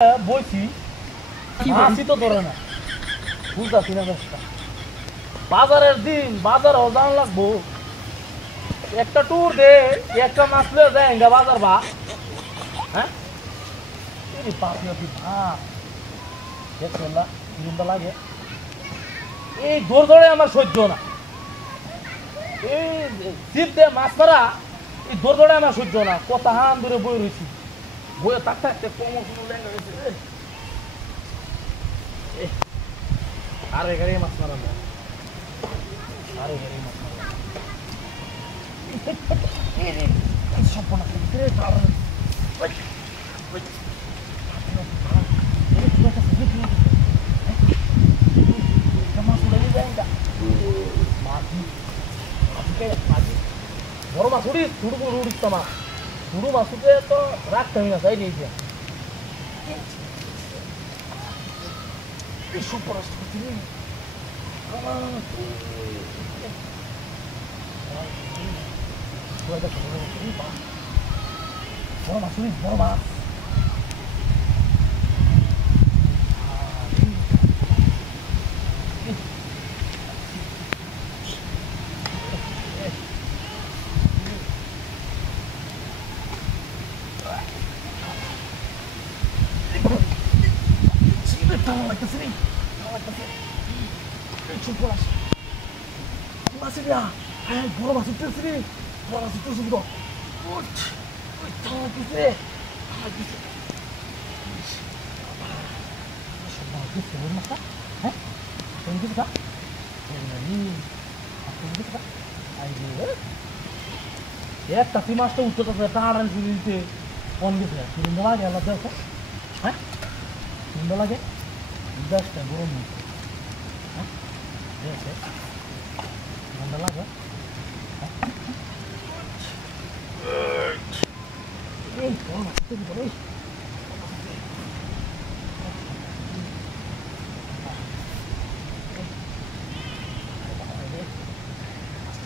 বইছি মাছই তো ধরে না বুঝতেছি না ব্যবস্থা বাজারের দিন বাজারে জান লাগবো একটা ট্যুর দে একটা মাছ লয়ে যায় ইঙ্গা বাজার বা হ্যাঁ এই পাপি ভাত দেখছেন না কিরকম লাগে এই দৌড় আমার সহ্য না এই জিপ দিয়ে মাছ মারা এই দৌড় আমার সহ্য না কত হান ধরে বই রয়েছি বইয়ে থাকতে থাকতে কোমর লেঙ্গা গেছে আরে গাড়ি মাছ মারা না আরে গাড়ি মাছ মারা সম্পূর্ণ বড় মাছ উড়িস উড়িস তো মাছ ছোটো মাছুকে তো রাখতে হবে না চাই দিয়েছে এইসব পড়াশোনা বড় মাছ উড়িস বড় মাছ বড় মাছ উঠতেছি রে বড় মাছ উঠতেছি তো একটা মাছটা উঠতে টাড়ান দিতে কম গেছে সুন্দর লাগে আল্লাহ দেখো হ্যাঁ সুন্দর লাগে দশটা গরম হ্যাঁ সুন্দর লাগে এই বড় মাছ তুই বলে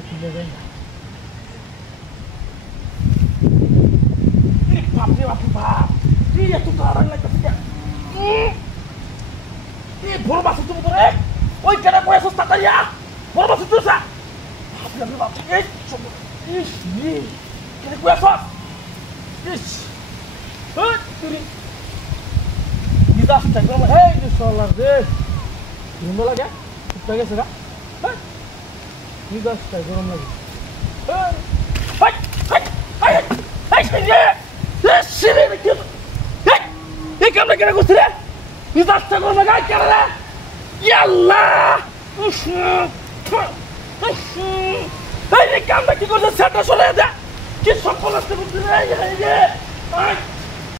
তুলে দেন বাপরে বাপরে বাপ তুই এত কারণ লাগতেছে এই বড় মাছ তুমি ধরে ওই কেন কয়েছ তাড়াইয়া বড় মাছ তুই সা বাপরে বাপরে এই ইস নি কেন কয়েছ ইস হ্যাঁ তুই দিদাস টাকা হে ইনশাআল্লাহ রে সুন্দর লাগে ঠিক আছে না হ্যাঁ দিদাস টাকা গরম লাগে হ্যাঁ হাই হাই হাই হাই রে শিরে রে কি এই কামটা কেন করছিস রে দিদাস টাকা গরম লাগে কেন রে ইয়াল্লাহ এই কামটা কি করছিস সেটা চলে যা কি সকল আসতে বলছিস রে